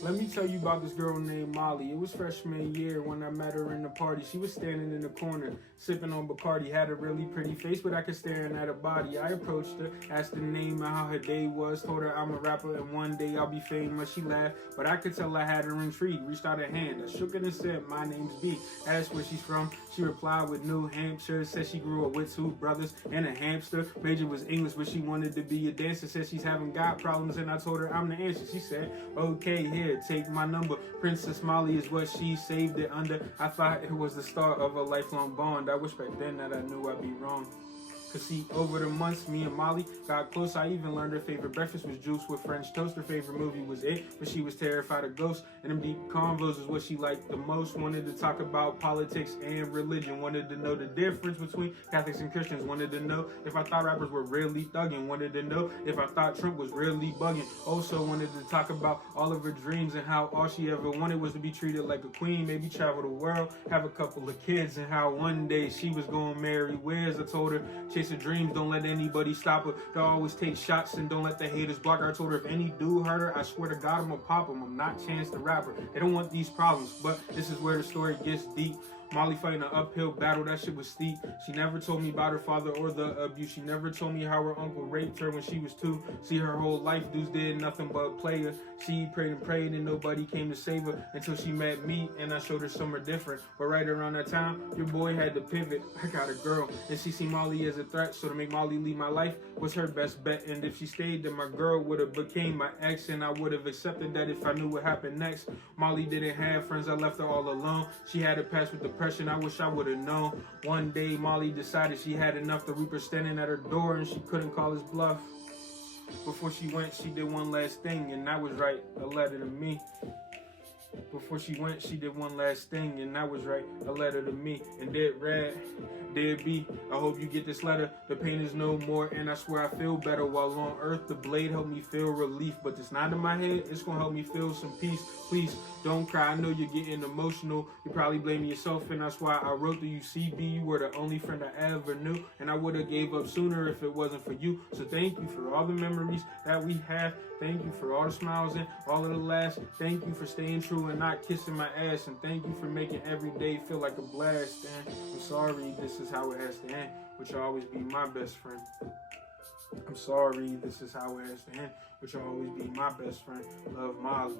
Let me tell you about this girl named Molly. It was freshman year when I met her in the party. She was standing in the corner, sipping on Bacardi. Had a really pretty face, but I could staring at her body. I approached her, asked her name and how her day was. Told her I'm a rapper and one day I'll be famous. She laughed, but I could tell I had her intrigued. Reached out a hand, I shook it and said, my name's B. Asked where she's from. She replied with New Hampshire. Said she grew up with 2 brothers and a hamster. Major was English, but she wanted to be a dancer. Said she's having God problems, and I told her I'm the answer. She said, okay, here, take my number. Princess Molly is what she saved it under. I thought it was the start of a lifelong bond. I wish back then that I knew I'd be wrong. Cause see, over the months, me and Molly got close. I even learned her favorite breakfast was juice with French toast. Her favorite movie was It, but she was terrified of ghosts. And them deep convos is what she liked the most. Wanted to talk about politics and religion. Wanted to know the difference between Catholics and Christians. Wanted to know if I thought rappers were really thugging. Wanted to know if I thought Trump was really bugging. Also wanted to talk about all of her dreams and how all she ever wanted was to be treated like a queen. Maybe travel the world, have a couple of kids, and how one day she was gonna marry Wiz. I told her, chase her dreams, don't let anybody stop her. They'll always take shots and don't let the haters block her. I told her if any dude hurt her, I swear to God I'm gonna pop him. I'm not Chance the Rapper. They don't want these problems, but this is where the story gets deep. Molly fighting an uphill battle, that shit was steep. She never told me about her father or the abuse. She never told me how her uncle raped her when she was 2. See, her whole life dudes did nothing but play her. She prayed and nobody came to save her until she met me and I showed her somewhere different. But right around that time, your boy had to pivot. I got a girl and she seen Molly as a threat, so to make Molly leave my life was her best bet. And if she stayed, then my girl would have became my ex, and I would have accepted that if I knew what happened next. Molly didn't have friends, I left her all alone. She had to pass with depression, I wish I would have known. One day Molly decided she had enough. The Reaper standing at her door and she couldn't call his bluff. Before she went, she did one last thing, and that was write a letter to me. Before she went, she did one last thing, and that was write a letter to me. And dear Red, dear B, I hope you get this letter. The pain is no more, and I swear I feel better while on earth. The blade helped me feel relief, but it's not in my head. It's gonna help me feel some peace. Please don't cry. I know you're getting emotional. You're probably blaming yourself, and that's why I wrote to you. CB, you were the only friend I ever knew, and I would have gave up sooner if it wasn't for you. So thank you for all the memories that we have. Thank you for all the smiles and all of the laughs. Thank you for staying true and not kissing my ass. And thank you for making every day feel like a blast. And I'm sorry this is how it has to end, but you'll always be my best friend. I'm sorry this is how it has to end, but you'll always be my best friend. Love, Molly.